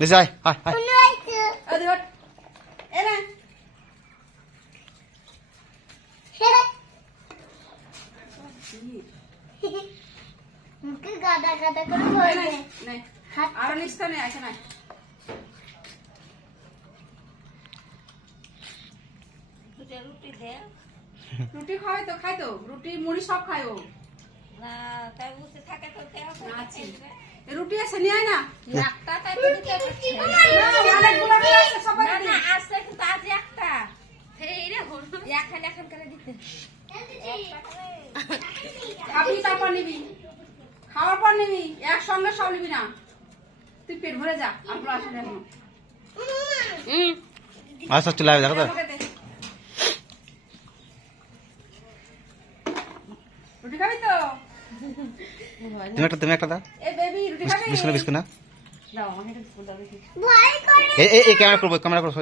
বেশি আয়। মুখে গাদা গাদা করে নে। রুটি দে রুটি খাওয়াই তো খাই তো। রুটি মুড়ি সব খাই ও। না তাই বুঝতে থাকে তো রুটি আছে নিয়ে না একটা তাই তো দিতে পারছি না, অনেকগুলো রুটি আছে, সবাই না দিবি। না আসছে কিন্তু আজ একটা এই রে হল এখন এখন করে দিতে খাবি তারপর নিবি। খাওয়ার পর নিবি একসঙ্গে সব নিবি না। তুই পেট ভরে যা আমরা আসলে এখন আচ্ছা চলে আসবে দেখো তো। রুটি খাবি তো? তুমি একটা তুমি একটা দাও। এ বেবি রুটি খাবি? বিস্কুট বিস্কুট না? এই ক্যামেরা করব ক্যামেরা করব।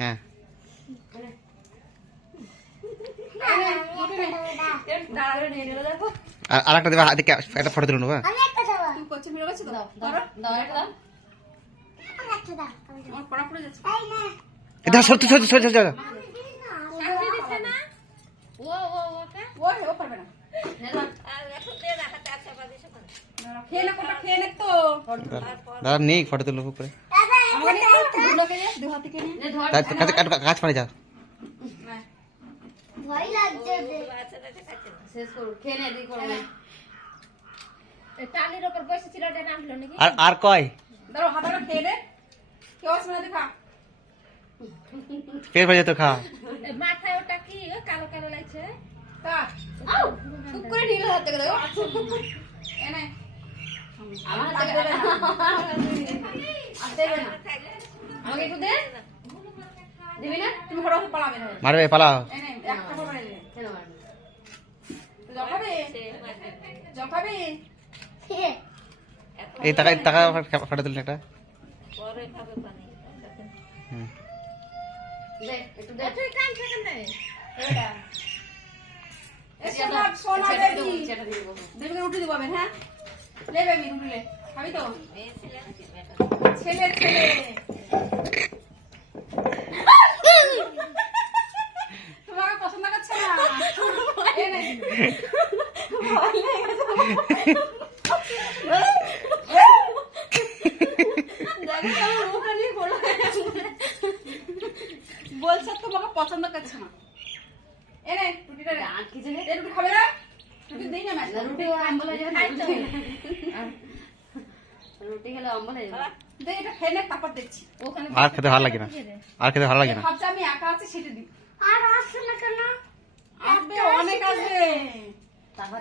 হ্যাঁ। আর একটা দেবে এদিকে একটা ফটো তুলে নেব। সরতে সরতে দাদা নেই ফটো তুলবো করে দুলোকে দে দু হাতে কে নিয়ে তা- কাছে কাছে- কাছে পারে যাও নে। ভয় লাগছে যে দেখে শেষ করুন খেয়ে নে দিই করুন টালির উপর বসেছিল ওটা নামলো নাকি? আর আর কয়? দাঁড়াও হাতাটা খেয়ে নে। কেউ আসবে দেখা। পেট ভরে যেত খা। মাথায় ওটা কি? কালো কালো লাগছে। কাট খুব করে নিল হাত থেকে এনে। আমার হাত হাতে দেবে না। আমাকে একটু দে। দিবি না? তুমি পালাবে মারবে পালাও। একটা কেন মারবি? এই টাকা টাকা ফটো তুললে একটা পরে খাবে পানি হুম। দে একটু দে। তুই কান থেকে নাই এটা এ সোনা সোনা বেবি বেবিকে রুটি দিব হ্যাঁ? লে বেবি রুটি লে খাবি তো? ছেলে ছেলে ছেলে তোমাকে পছন্দ করছে না এনে বলছে তোমাকে পছন্দ করছে না এনে রুটিটা আর কিছু নেই এ রুটি খাবে না রুটি দিই না ম্যাচ রুটি অম্বল হয়ে যাবে না। খাইতে হবে রুটি খেলে অম্বল হয়ে যাবে দে এটা খেয়ে নে তারপর দেখছি ওখানে আর খেতে ভালো লাগে না। আর খেতে ভালো লাগে না। ভাবছে আমি একা আছি সেটা দিই আর আসছে না কেন? আসবে অনেক আসবে। তারপর